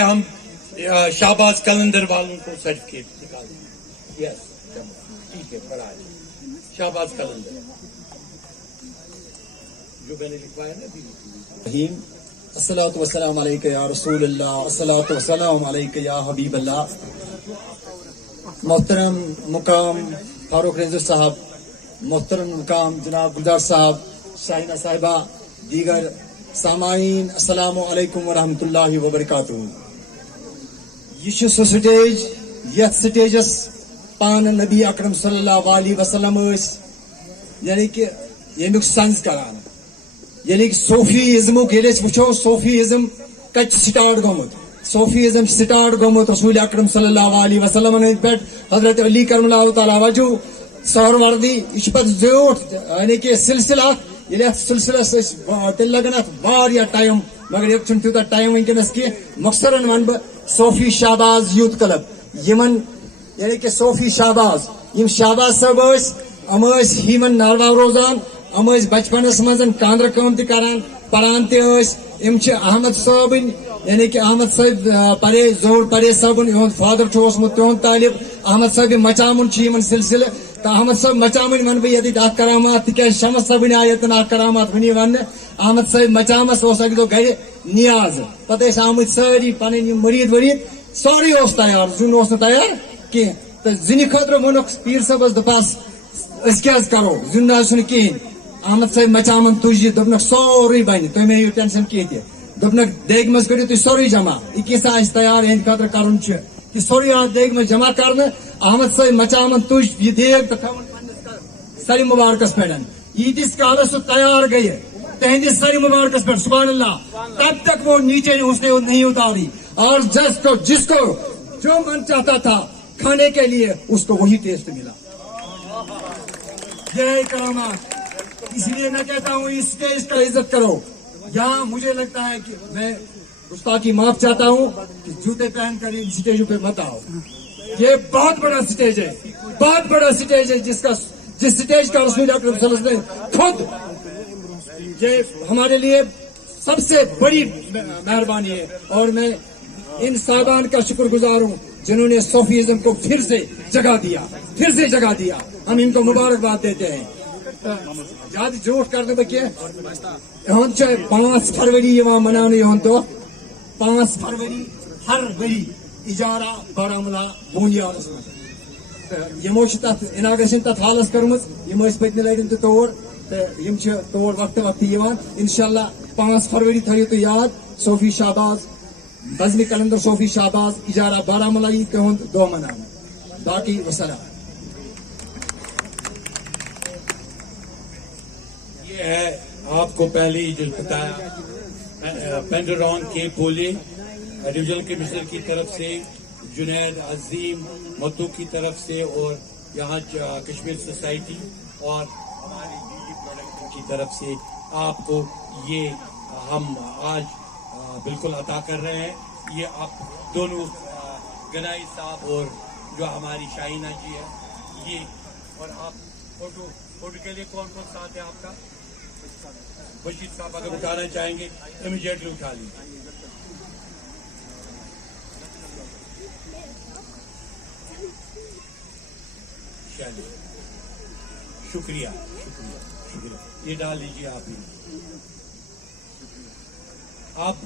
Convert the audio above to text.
हम शाहबाज कलंदर वालों को सर्टिफिकेट निकाल दें। यस ठीक है, पढ़ा शाहबाज कलंदर जो मैंने लिखवाया ना अभी। अस्सलातु वस्सलामु अलैका या रसूल अल्लाह, अस्सलातु वस्सलामु अलैका या हबीब अल्लाह। मोहतरम मुकाम फारूक रेंजर साहब, मोहतरम मुकाम जनाब गुलजार साहब, शाहीना साहिबा, दीगर सामाईन, अस्सलामु अलैकुम व रहमतुल्लाहि व बरकातुहू। यह सह स्टेज यथ स्टेजस पान नबी अकरम सल्लल्लाहु अलैहि वसल्लम यानी कि यमुक संज करान यानी कि सोफीइज्मुक वो सोफीइज्म कत स्टार्ट गोमुत सोफीइज्म स्टार्ट गोमुत रसूल अकरम सल्लल्लाहु अलैहि वसल्लम पे हजरत अली करमल्लाहु तआला वजहू सहरवर्दी यह पे जोट यानी कि सिलसिला ये सिलसिलस तेल लगन अत टाइम मगर ये तूत टाइम वनकस की मकसरन वन बह Sophie Shahbaz youth club Yemen यानी कि सोफी शाहबाज यम शाहबाज साहब हिमन नरवा रोजान हम बचपनस मज कांद्र कम तरान पढ़ान तम अहमद साहबन यानी कि अहमद साहब परे जोर परे साहबन इहद फादर तिहद तालिब अहमद साहब मचामुन सिलसिल तो अहमद साहब मचामन वन बह ये करामात तिक शमस साहबन आय ये करामात वनी वन अहमद साहब मचामस अक दो गर नियाज पे आमत सारी पन मरीद वरीद सारे तैयार जुन तैयार कह तो जुन खुद वोन पीर साहबस दपास क्या करो जुन ना कहें अहमद साहब मचामन तुज दोपनक सोरे बन तुम मे टेंशन कह दोपनक देग मज करो तुम सोरे जमा यह किसा तैयार इन खतर कर सोरे आ देग मज जमा कर अहमद साहब मचामन तुज यह देग तो सर मुबारकस पे यीतिस कालस तैयार गए तहदिस सर मुबारकस पर सुभान अल्लाह तब तक वो नीचे उसने नहीं उतारी और जिसको जो मन चाहता था खाने के लिए उसको वही टेस्ट मिला। यह करामात इसलिए मैं कहता हूँ इस स्टेज का इज्जत करो। यहाँ मुझे लगता है कि मैं गुस्ताखी माफ चाहता हूँ कि जूते पहन कर इन स्टेज पे मत आओ। ये बहुत बड़ा स्टेज है, बहुत बड़ा स्टेज है जिस स्टेज का रसूल अकरम सल्लल्लाहु अलैहि वसल्लम खुद ये हमारे लिए सबसे बड़ी मेहरबानी है और मैं इन साहबान का शुक्रगुजार हूँ जिन्होंने सोफीइज्म को फिर से जगा दिया। हम इनको मुबारकबाद देते हैं। याद जोट कर 5 फरवरी मनाने तो 5 फरवरी हर वरी इजारा बारामुला बोनियाल यमो तथ इनाग्रेशन तथ हालस कर्म पत्न लटन तौर तो तौर वक्त इंशाल्लाह 5 फरवरी थो तो याद सोफी शाहबाज बज़्म कलंदर सोफी शाहबाज इजारा बारामुला तुंद दो मनाना बाकी वसलाम। ये है आपको पहले ही जो बताया पेंडरॉन के पोले डिविजनल कमिश्नर की तरफ से जुनैद अजीम मत्तू की तरफ से और यहाँ कश्मीर सोसाइटी और हमारी बिजली प्रोडक्शन की तरफ से आपको ये हम आज बिल्कुल अता कर रहे हैं। ये आप दोनों गनाई साहब और जो हमारी शाहीना जी है ये और आप फोटो के लिए कौन साथ है आपका? बशीर साहब अगर उठाना चाहेंगे इमीडिएटली उठा लीजिए। चलिए शुक्रिया ये डाल लीजिए आप